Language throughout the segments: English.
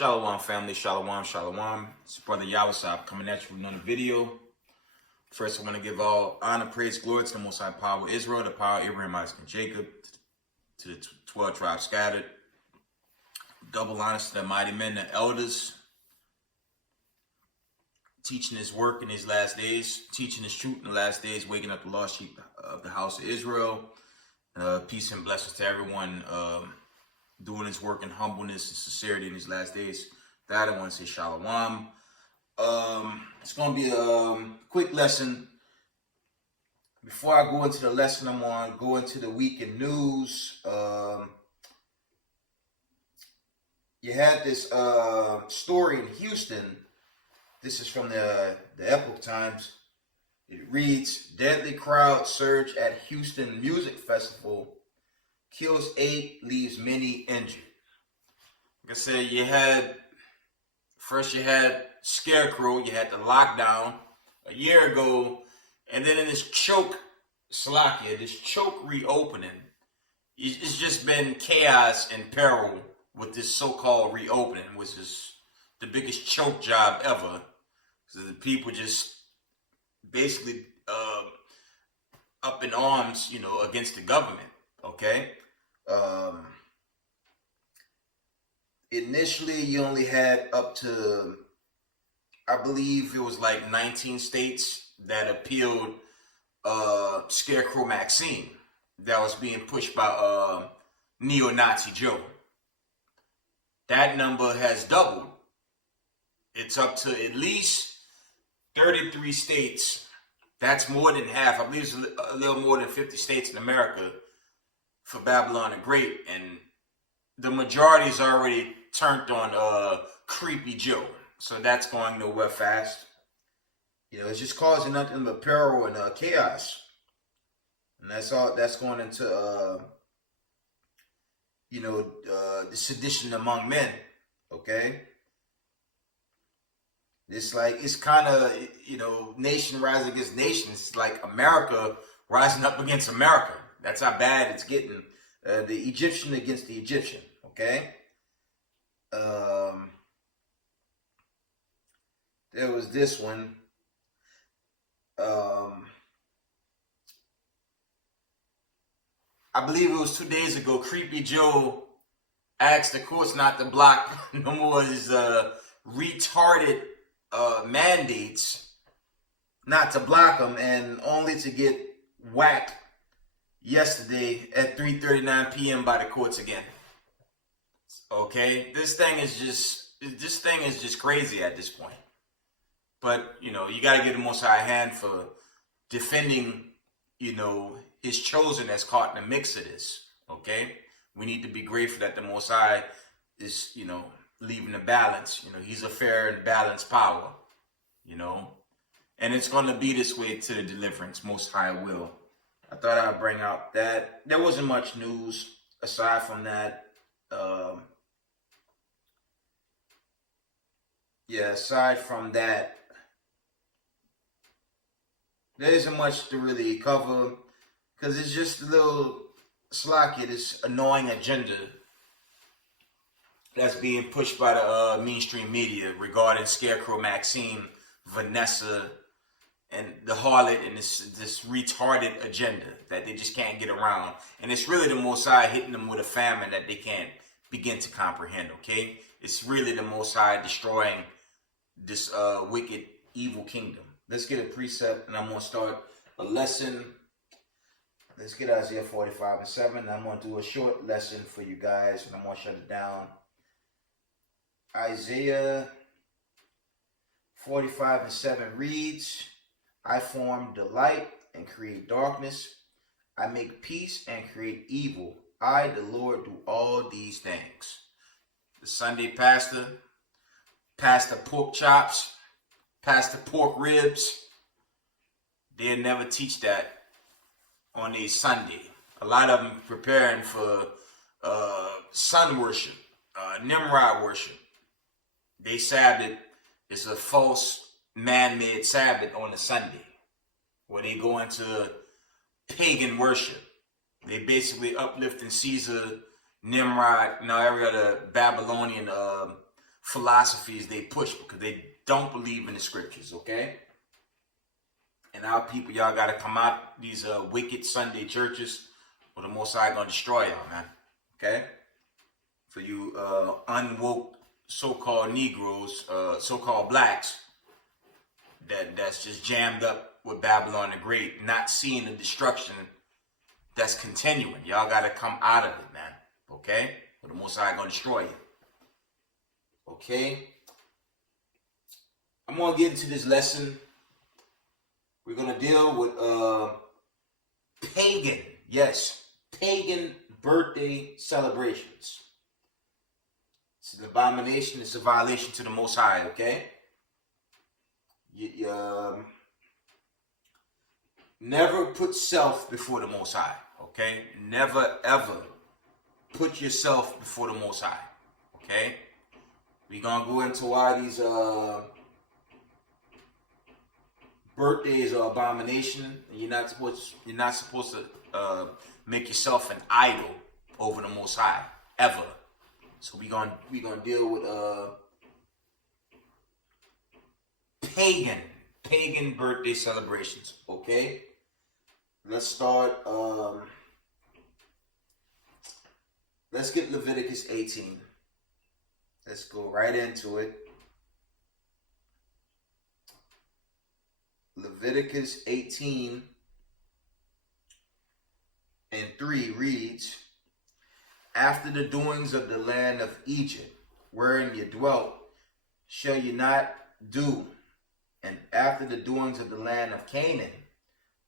Shalom family, shalom, shalom. It's your brother Yawasab coming at you with another video. First, I want to give all honor, praise, glory to the Most High Power of Israel, the power of Abraham, Isaac, and Jacob, to the 12 tribes scattered. Double honors to the mighty men, the elders, teaching his work in these last days, teaching his truth in the last days, waking up the lost sheep of the house of Israel. Peace and blessings to everyone doing his work in humbleness and sincerity in these last days. That I want to say shalom. It's going to be a quick lesson. Before I go into the lesson, I'm going to go into the week in news. You had this story in Houston. This is from the Epoch Times. It reads, deadly crowd surge at Houston Music Festival. Kills 8, leaves many injured. Like I said, you had Scarecrow, you had the lockdown a year ago, and then in this choke reopening, it's just been chaos and peril with this so-called reopening, which is the biggest choke job ever. So the people just basically up in arms, against the government. Okay. Initially, you only had up to, I believe it was like 19 states that appealed Scarecrow Maxine that was being pushed by neo-Nazi Joe. That number has doubled. It's up to at least 33 states. That's more than half. I believe it's a little more than 50 states in America for Babylon the Great, and the majority is already turned on Creepy Joe. So that's going nowhere fast. It's just causing nothing but peril and chaos. And that's all. That's going into the sedition among men. Okay. It's kind of nation rising against nation. It's like America rising up against America. That's how bad it's getting. The Egyptian against the Egyptian, okay? There was this one. I believe it was 2 days ago, Creepy Joe asked the courts not to block no more his retarded mandates, not to block them, and only to get whacked yesterday at 3:39 p.m. by the courts again. Okay, this thing is just crazy at this point. But you got to give the Most High a hand for defending his chosen that's caught in the mix of this. Okay, we need to be grateful that the Most High is leaving the balance. He's a fair and balanced power. And it's going to be this way to the deliverance. Most High will. I thought I'd bring out that. There wasn't much news aside from that. Aside from that, there isn't much to really cover because it's just a little slacky, this annoying agenda that's being pushed by the mainstream media regarding Scarecrow Maxine, Vanessa, and the harlot, and this retarded agenda that they just can't get around. And it's really the Most High hitting them with a famine that they can't begin to comprehend, okay? It's really the Most High destroying this wicked, evil kingdom. Let's get a precept, and I'm going to start a lesson. Let's get Isaiah 45:7. I'm going to do a short lesson for you guys, and I'm going to shut it down. Isaiah 45:7 reads, I form delight and create darkness. I make peace and create evil. I, the Lord, do all these things. The Sunday pastor, Pastor Pork Chops, Pastor Pork Ribs, they'll never teach that on a Sunday. A lot of them preparing for sun worship, Nimrod worship. They Sabbath is a false man-made Sabbath on a Sunday where they go into pagan worship. They basically uplifting Caesar, Nimrod, every other Babylonian philosophies they push because they don't believe in the scriptures, okay? And our people, y'all got to come out these wicked Sunday churches, or the Most High gonna destroy y'all, man. Okay? For you unwoke so-called Negroes, so-called blacks, that's just jammed up with Babylon the Great, not seeing the destruction that's continuing. Y'all got to come out of it, man. Okay? Or the Most High gonna destroy you. Okay? I'm gonna get into this lesson. We're going to deal with pagan, yes, pagan birthday celebrations. It's an abomination. It's a violation to the Most High, okay? Never put self before the Most High, okay? Never, ever put yourself before the Most High, okay? We're going to go into why these birthdays are abomination. You're not supposed to make yourself an idol over the Most High ever. So we're gonna deal with pagan birthday celebrations. Okay, let's start. Let's get Leviticus 18. Let's go right into it. Leviticus 18 and 3 reads, after the doings of the land of Egypt, wherein ye dwelt, shall ye not do, and after the doings of the land of Canaan,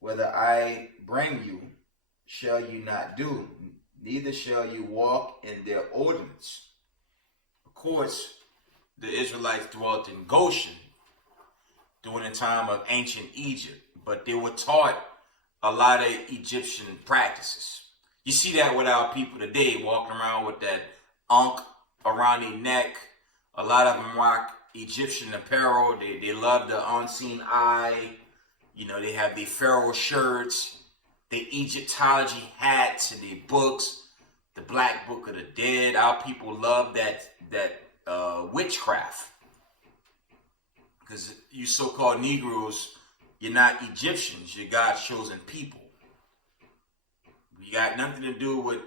whither I bring you, shall you not do, neither shall you walk in their ordinance. Of course, the Israelites dwelt in Goshen during the time of ancient Egypt, but they were taught a lot of Egyptian practices. You see that with our people today, walking around with that ankh around their neck. A lot of them rock Egyptian apparel. They love the unseen eye. You know, they have their pharaoh shirts, their Egyptology hats, and their books, the Black Book of the Dead. Our people love that witchcraft. Because you so-called Negroes, you're not Egyptians, you're God's chosen people. You got nothing to do with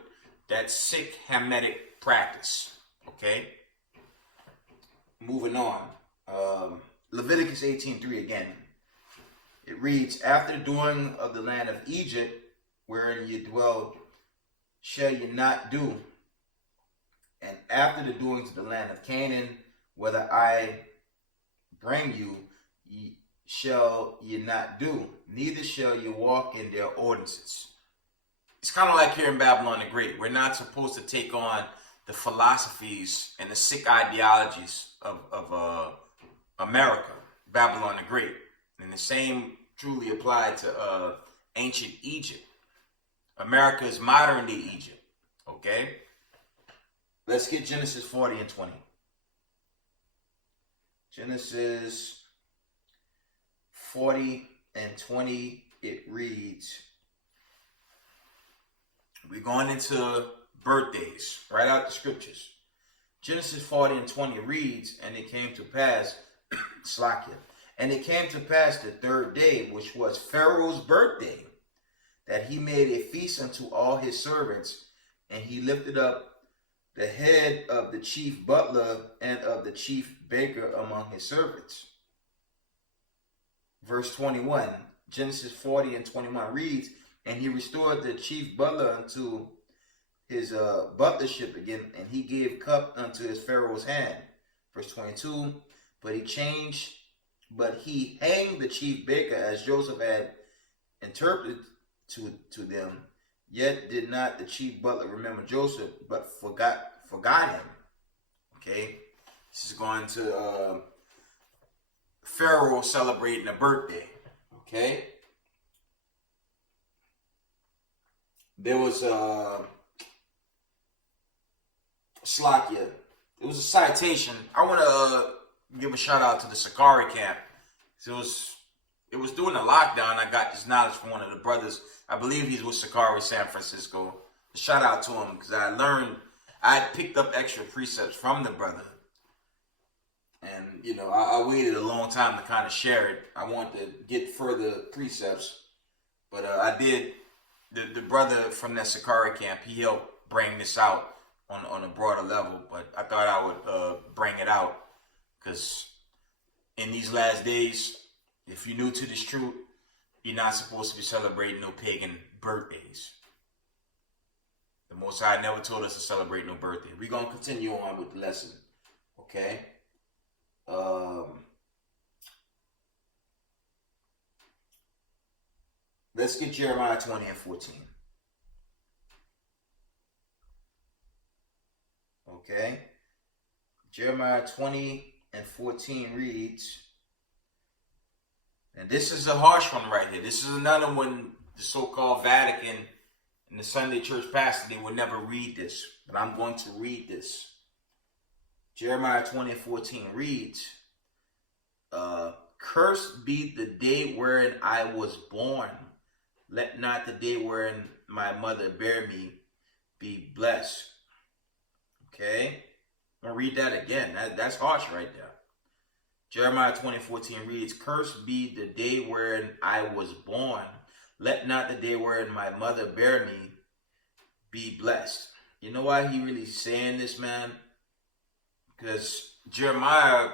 that sick Hamitic practice. Okay? Moving on. Leviticus 18:3 again. It reads, after the doing of the land of Egypt, wherein ye dwell, shall ye not do, and after the doings of the land of Canaan, whether I bring you, shall ye not do, neither shall you walk in their ordinances. It's kind of like here in Babylon the Great. We're not supposed to take on the philosophies and the sick ideologies of America, Babylon the Great. And the same truly applied to ancient Egypt. America is modern day Egypt. Okay? Let's get Genesis 40 and 20. Genesis 40 and 20, it reads, we're going into birthdays, right out the scriptures. Genesis 40 and 20 reads, and it came to pass, Slakia, and it came to pass the third day, which was Pharaoh's birthday, that he made a feast unto all his servants, and he lifted up the head of the chief butler and of the chief baker among his servants. Verse 21, Genesis 40 and 21 reads, and he restored the chief butler unto his butlership again, and he gave cup unto his Pharaoh's hand. Verse 22, but he hanged the chief baker as Joseph had interpreted to them. Yet did not the chief butler remember Joseph, but forgot him. Okay, this is going to Pharaoh celebrating a birthday. Okay, there was Slakia. It was a citation. I want to give a shout out to the Sakari camp. So it was during the lockdown. I got this knowledge from one of the brothers. I believe he's with Sakari San Francisco. A shout out to him because I had picked up extra precepts from the brother. And, you know, I waited a long time to kind of share it. I wanted to get further precepts. But I did, the brother from that Sakari camp, he helped bring this out on a broader level. But I thought I would bring it out because in these last days, if you're new to this truth, you're not supposed to be celebrating no pagan birthdays. The Most High never told us to celebrate no birthday. We're going to continue on with the lesson. Okay? Let's get Jeremiah 20 and 14. Okay? Jeremiah 20 and 14 reads, and this is a harsh one right here. This is another one, the so-called Vatican and the Sunday church pastor, they would never read this. But I'm going to read this. Jeremiah 20 and 14 reads, cursed be the day wherein I was born. Let not the day wherein my mother bare me be blessed. Okay? I'm going to read that again. That's harsh right there. Jeremiah 20:14 reads, cursed be the day wherein I was born. Let not the day wherein my mother bare me be blessed. You know why he really saying this, man? Because Jeremiah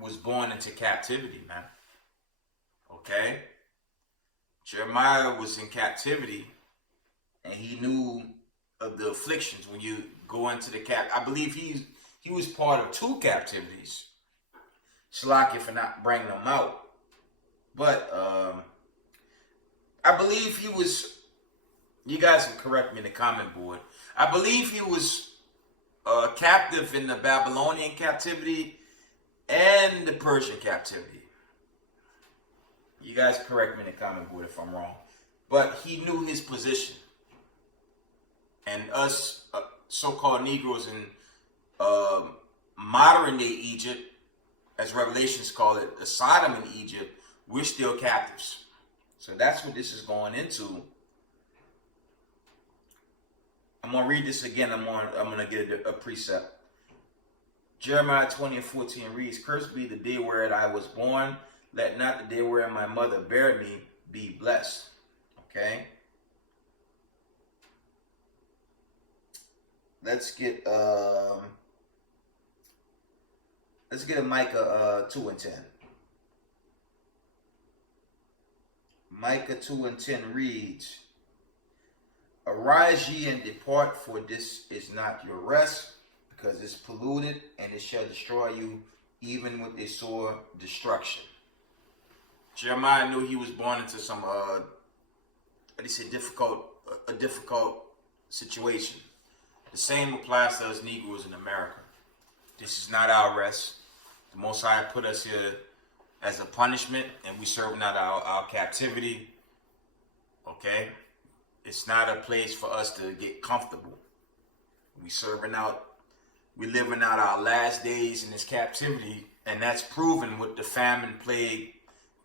was born into captivity, man. Okay? Jeremiah was in captivity, and he knew of the afflictions when you go into the I believe he was part of 2 captivities. Slack if for not bringing them out. But I believe he was, you guys can correct me in the comment board, I believe he was captive in the Babylonian captivity and the Persian captivity. You guys correct me in the comment board if I'm wrong. But he knew his position. And us so-called Negroes in modern day Egypt, as Revelations call it, the Sodom in Egypt, we're still captives. So that's what this is going into. I'm going to read this again. I'm going to get a precept. Jeremiah 20 and 14 reads, cursed be the day wherein I was born. Let not the day wherein my mother bare me be blessed. Okay? Let's get a Micah 2 and 10. Micah 2 and 10 reads, arise ye and depart, for this is not your rest, because it's polluted, and it shall destroy you, even with a sore destruction. Jeremiah knew he was born into some a difficult situation. The same applies to us Negroes in America. This is not our rest. The Most High put us here as a punishment, and we serving out our captivity. Okay? It's not a place for us to get comfortable. We living out our last days in this captivity, and that's proven with the famine, plague,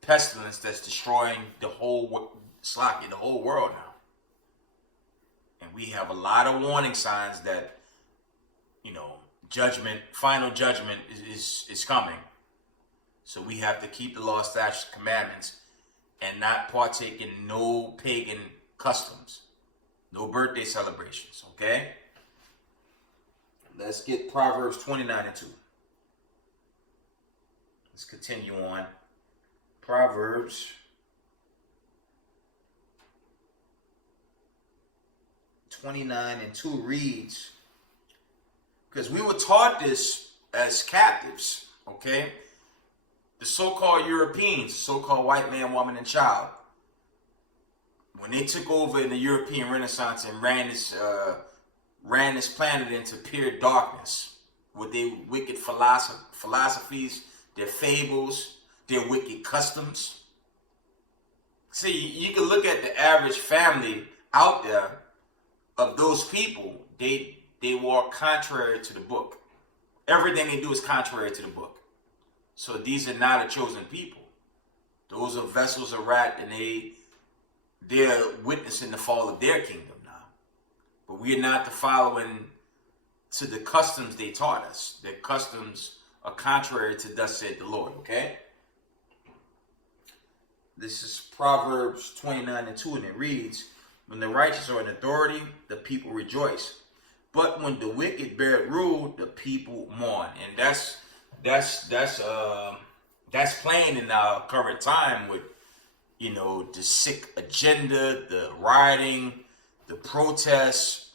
pestilence that's destroying the whole world now. And we have a lot of warning signs that, final judgment is coming. So we have to keep the law, statutes, commandments, and not partake in no pagan customs, no birthday celebrations, okay? Let's get Proverbs 29 and 2. Let's continue on. Proverbs 29 and 2 reads, because we were taught this as captives, okay? The so-called Europeans, the so-called white man, woman, and child, when they took over in the European Renaissance and ran this planet into pure darkness with their wicked philosophies, their fables, their wicked customs. See, you can look at the average family out there of those people. They walk contrary to the book. Everything they do is contrary to the book. So these are not a chosen people. Those are vessels of wrath, and they're witnessing the fall of their kingdom now. But we are not following to the customs they taught us. The customs are contrary to thus said the Lord. Okay? This is Proverbs 29:2, and it reads, when the righteous are in authority, the people rejoice. But when the wicked bear rule, the people mourn. And that's playing in our current time with, the sick agenda, the rioting, the protests,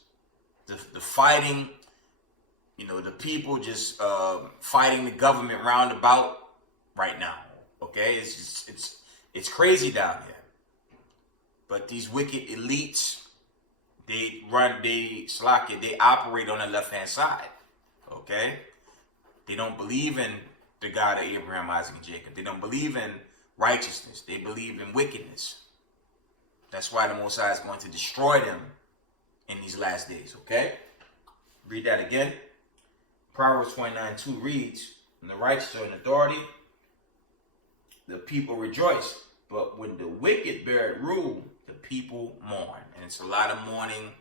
the fighting, the people just fighting the government roundabout right now. Okay, it's crazy down here. But these wicked elites, they operate on the left-hand side. Okay? They don't believe in the God of Abraham, Isaac, and Jacob. They don't believe in righteousness. They believe in wickedness. That's why the Most High is going to destroy them in these last days. Okay? Read that again. Proverbs 29:2 reads, when the righteous are in authority, the people rejoice. But when the wicked bear rule, the people mourn. And it's a lot of mourning,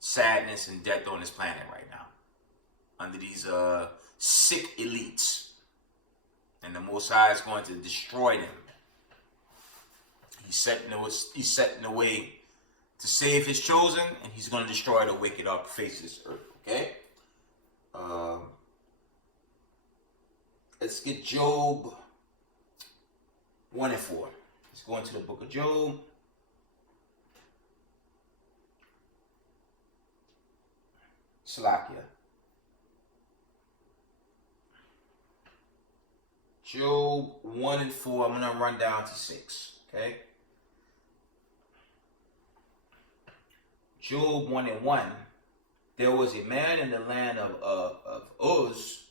sadness, and death on this planet right now under these sick elites. And the Most High is going to destroy them. He's setting the way to save his chosen, and he's going to destroy the wicked off the face of this earth. Okay? Let's get Job 1 and 4. Let's go into the book of Job. Salakia. Job 1 and 4. I'm going to run down to 6. Okay? Job 1 and 1. There was a man in the land of Uz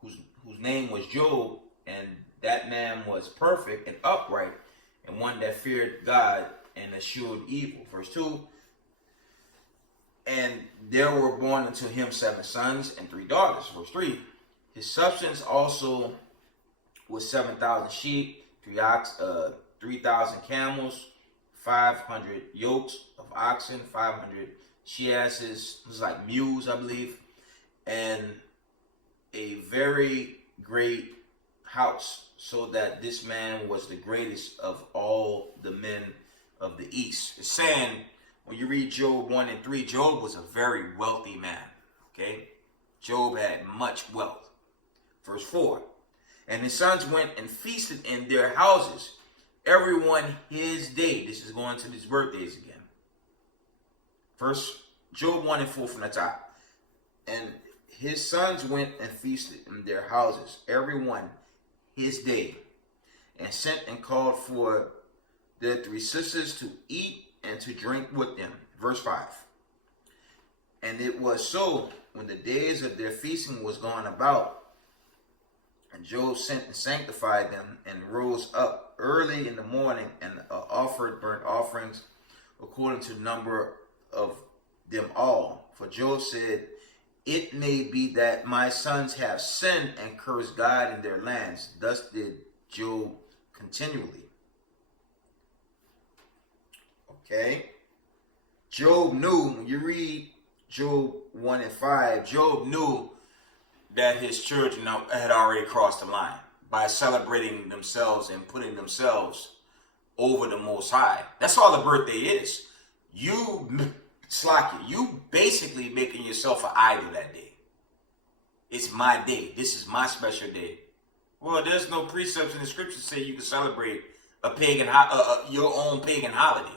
whose name was Job, and that man was perfect and upright, and one that feared God and eschewed evil. Verse 2. And there were born unto him 7 sons and 3 daughters. Verse 3. His substance also was 7,000 sheep, 3,000 camels, 500 yokes of oxen, 500 she-asses. It was like mules, I believe, and a very great house, so that this man was the greatest of all the men of the east. It's saying, when you read Job 1 and 3, Job was a very wealthy man. Okay? Job had much wealth. Verse 4. And his sons went and feasted in their houses, everyone his day. This is going to his birthdays again. First, Job 1 and 4 from the top. And his sons went and feasted in their houses, everyone his day, and sent and called for their 3 sisters to eat and to drink with them. Verse 5. And it was so, when the days of their feasting was gone about, and Job sent and sanctified them, and rose up early in the morning, and offered burnt offerings according to the number of them all. For Job said, it may be that my sons have sinned and cursed God in their lands. Thus did Job continually. Okay? Job knew, when you read Job 1 and 5, Job knew that his children had already crossed the line by celebrating themselves and putting themselves over the Most High. That's all the birthday is. You basically making yourself an idol that day. It's my day. This is my special day. Well, there's no precepts in the scriptures say you can celebrate a pagan, your own pagan holiday.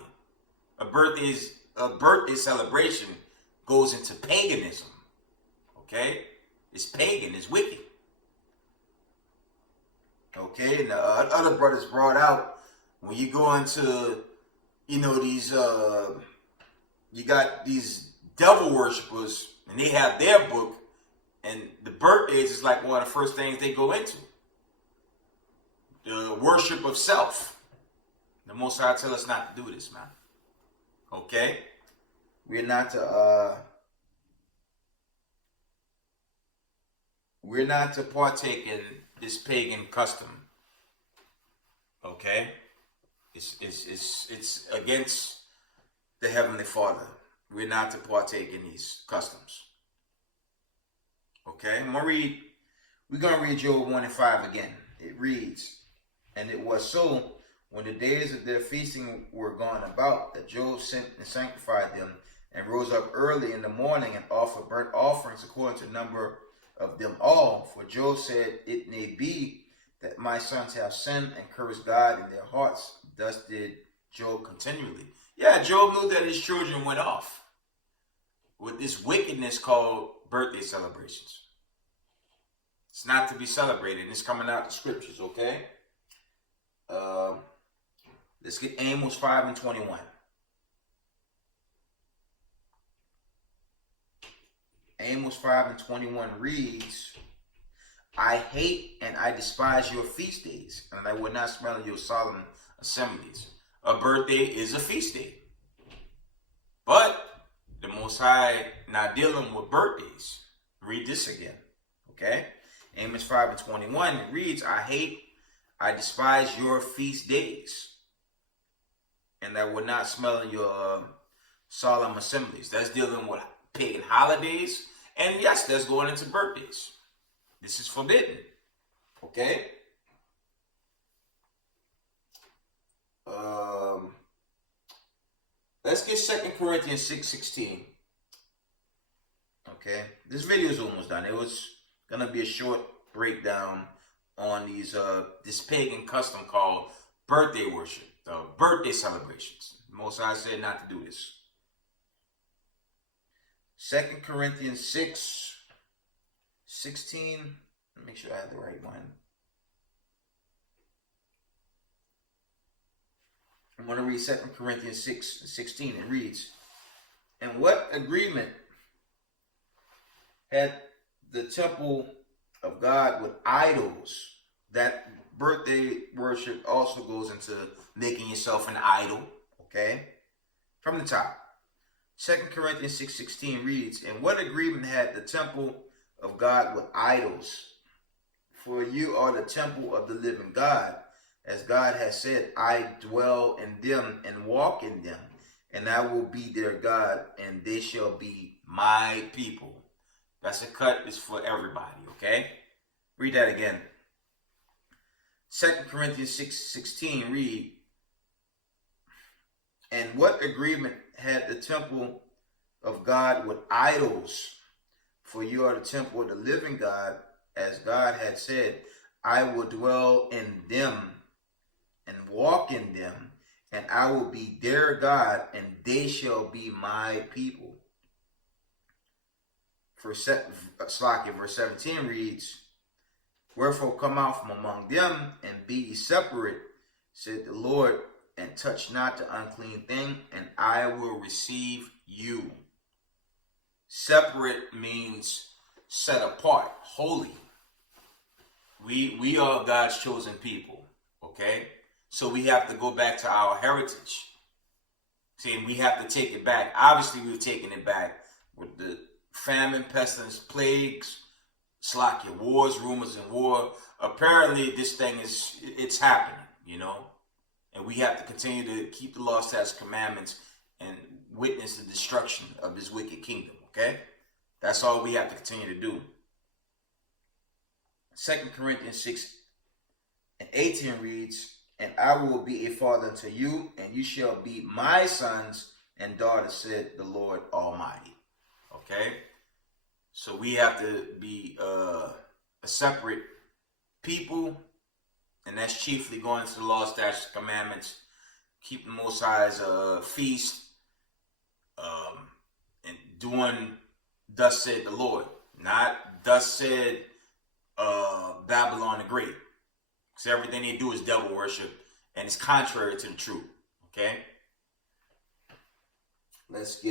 A birthday celebration goes into paganism. Okay? It's pagan. It's wicked. Okay? And the other brothers brought out, when you go into, these, you got these devil worshippers, and they have their book, and the birthdays is like one of the first things they go into. The worship of self. The Most High tell us not to do this, man. Okay? We're not to partake in this pagan custom. Okay? It's against the Heavenly Father. We're not to partake in these customs. Okay? I'm going to read We're going to read Job 1 and 5 again. It reads, "And it was so, when the days of their feasting were gone about, that Job sent and sanctified them, and rose up early in the morning and offered burnt offerings according to the number of them all. For Job said, It may be that my sons have sinned and cursed God in their hearts. Thus did Job continually." Yeah, Job knew that his children went off with this wickedness called birthday celebrations. It's not to be celebrated. It's coming out the scriptures, okay? Let's get Amos 5 and 21. Amos 5 and 21 reads, "I hate and I despise your feast days, and I will not smell your solemn assemblies." A birthday is a feast day. But the Most High not dealing with birthdays. Read this again, okay? Amos 5 and 21 reads, I despise your feast days, and I will not smell your solemn assemblies." That's dealing with pagan holidays. And yes, that's going into birthdays. This is forbidden. Okay? Let's get 2 Corinthians 6:16. Okay? This video is almost done. It was going to be a short breakdown on these this pagan custom called birthday worship, birthday celebrations. Most High said not to do this. 2 Corinthians 6:16. Make sure I have the right one. I'm going to read 2 Corinthians 6:16. It reads, "And what agreement had the temple of God with idols?" That birthday worship also goes into making yourself an idol. Okay? From the top. 2 Corinthians 6:16 reads, "And what agreement had the temple of God with idols? For you are the temple of the living God. As God has said, I dwell in them and walk in them, and I will be their God, and they shall be my people." That's a cut. It's for everybody, okay? Read that again. 2 Corinthians 6:16 read, "And what agreement had the temple of God with idols? For you are the temple of the living God, as God had said, I will dwell in them and walk in them, and I will be their God, and they shall be my people." Verse 17 reads, "Wherefore come out from among them, and be ye separate, said the Lord, and touch not the unclean thing, and I will receive you." Separate means set apart, holy. We are God's chosen people, okay? So we have to go back to our heritage. See, we have to take it back. Obviously, we've taken it back with the famine, pestilence, plagues, slakia, wars, rumors, and war. Apparently, this thing it's happening, And we have to continue to keep the law, statutes, commandments, and witness the destruction of this wicked kingdom, okay? That's all we have to continue to do. 2 Corinthians 6:18 reads, "And I will be a father unto you, and you shall be my sons and daughters, said the Lord Almighty." Okay? So we have to be a separate people, and that's chiefly going to the law, statutes, commandments, keep the Most High's feast, and doing thus said the Lord, not thus said Babylon the Great. Because everything they do is devil worship, and it's contrary to the truth. Okay? Let's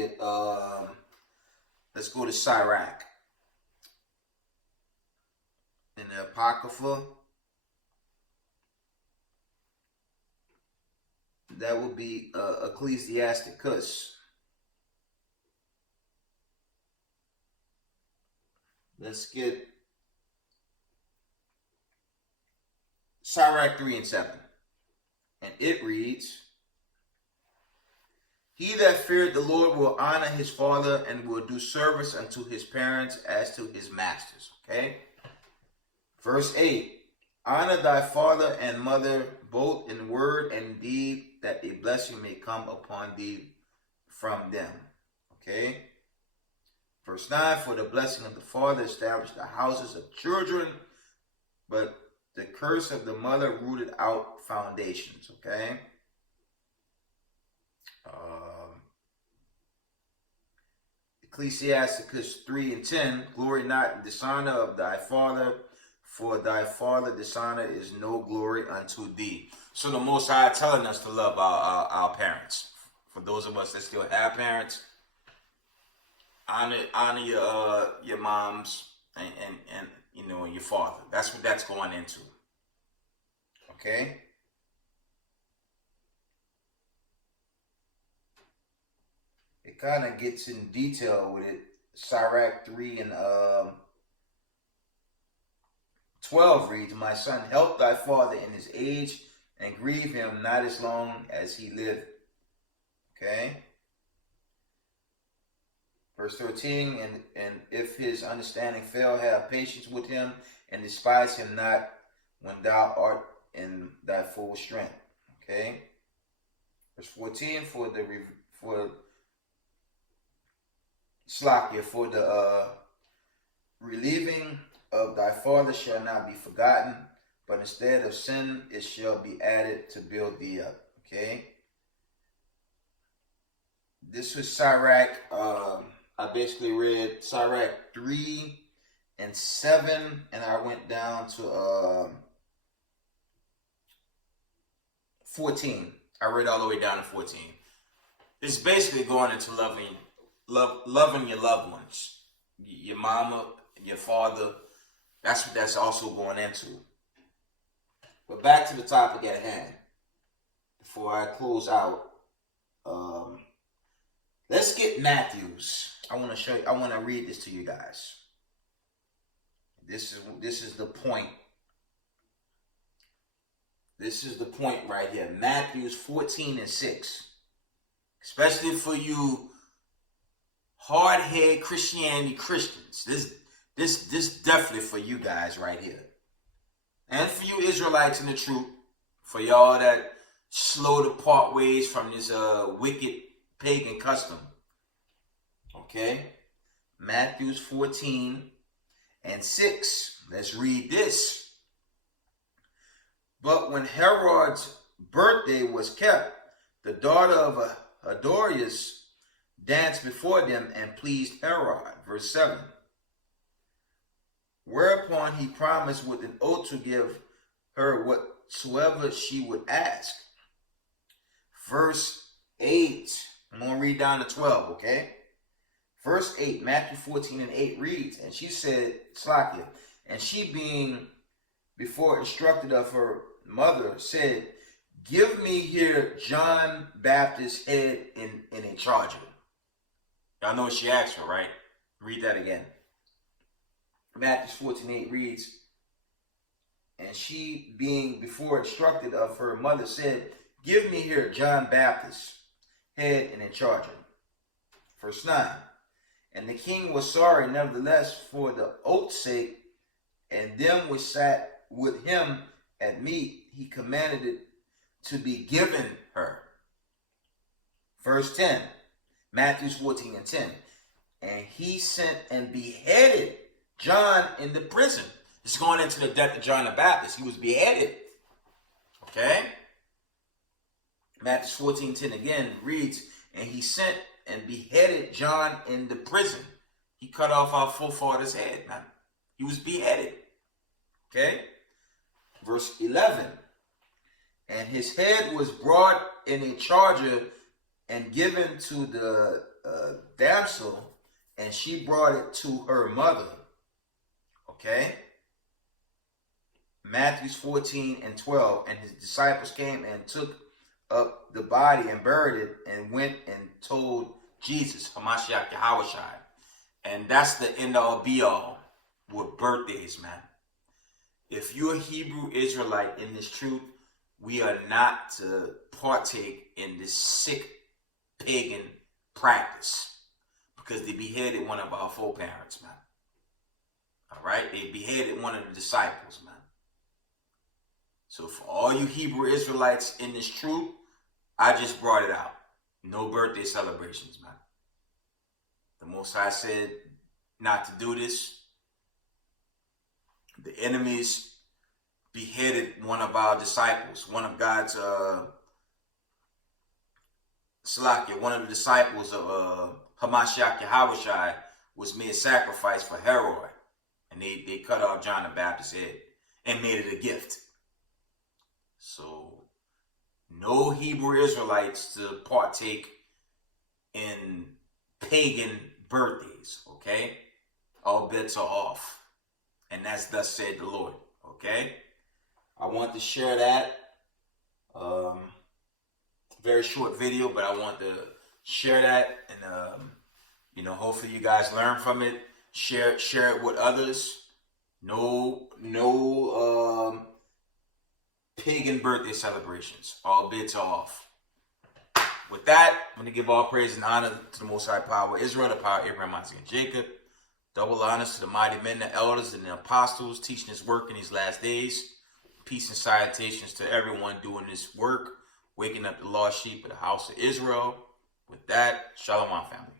go to Sirach. In the Apocrypha, that would be Ecclesiasticus. Let's get Sirach 3 and 7. And it reads, "He that feared the Lord will honor his father and will do service unto his parents as to his masters." Okay? Verse 8. Honor thy father and mother, both in word and deed, that a blessing may come upon thee from them. Okay. Verse 9. For the blessing of the father established the houses of children, but the curse of the mother rooted out foundations. Okay. Ecclesiasticus 3:10. Glory not in dishonor of thy father, for thy father dishonor is no glory unto thee. So the Most High telling us to love our parents. For those of us that still have parents, honor your moms and you know, your father. That's what that's going into. Okay. It kind of gets in detail with it. Sirach 3 and 12 reads, My son, help thy father in his age, and grieve him not as long as he lived. Okay. Verse 13, and if his understanding fail, have patience with him, and despise him not when thou art in thy full strength. Okay. Verse 14, for the relieving of thy father shall not be forgotten, but instead of sin it shall be added to build thee up. Okay. This was Sirach. I basically read Sirach 3 and 7, and I went down to 14. I read all the way down to 14. It's basically going into loving your loved ones, your mama, your father. That's what that's also going into. But back to the topic at hand. Before I close out, let's get Matthew's. I want to read this to you guys. This is the point. This is the point right here. Matthew's 14 and 6. Especially for you hard-headed Christianity Christians. This definitely for you guys right here. And for you Israelites in the truth. For y'all that slow to part ways from this wicked pagan custom. Okay. Matthew's 14 and 6. Let's read this. But when Herod's birthday was kept, the daughter of Herodias danced before them and pleased Herod. Verse 7. Whereupon he promised with an oath to give her whatsoever she would ask. Verse 8. I'm going to read down to 12, okay? Verse 8, Matthew 14 and 8 reads, and she said, Slakia, and she being before instructed of her mother, said, Give me here John Baptist's head in a charger. Y'all know what she asked for, right? Read that again. Matthew 14:8 reads, and she being before instructed of her mother said, Give me here John Baptist's head in a charger. Verse 9. And the king was sorry, nevertheless, for the oath's sake, and them which sat with him at meat, he commanded it to be given her. Verse 10. Matthew 14 and 10. And he sent and beheaded John in the prison. It's going into the death of John the Baptist. He was beheaded. Okay? Matthew 14:10 again reads, and he sent and beheaded John in the prison. He cut off our forefather's head, man. He was beheaded. Okay? Verse 11. And his head was brought in a charger and given to the damsel, and she brought it to her mother. Okay? Matthew 14 and 12. And his disciples came and took up the body and buried it and went and told Jesus, Hamashiach Yahushai. And that's the end all be all with birthdays, man. If you're a Hebrew Israelite in this truth, we are not to partake in this sick pagan practice because they beheaded one of our foreparents, man. All right, they beheaded one of the disciples, man. So for all you Hebrew Israelites in this truth, I just brought it out. No birthday celebrations, man. The Most High said not to do this. The enemies beheaded one of our disciples, one of God's one of the disciples of Hamashiach Yahushai was made sacrifice for Herod. And they cut off John the Baptist's head and made it a gift. So no Hebrew Israelites to partake in pagan birthdays, okay? All bets are off. And that's thus said the Lord, okay? I want to share that. Very short video, but I want to share that, and hopefully you guys learn from it. Share it with others. No pagan birthday celebrations. All bids are off. With that, I'm going to give all praise and honor to the Most High Power of Israel, the power of Abraham, Isaac, and Jacob. Double honors to the mighty men, the elders, and the apostles teaching this work in these last days. Peace and salutations to everyone doing this work, waking up the lost sheep of the house of Israel. With that, Shalom, family.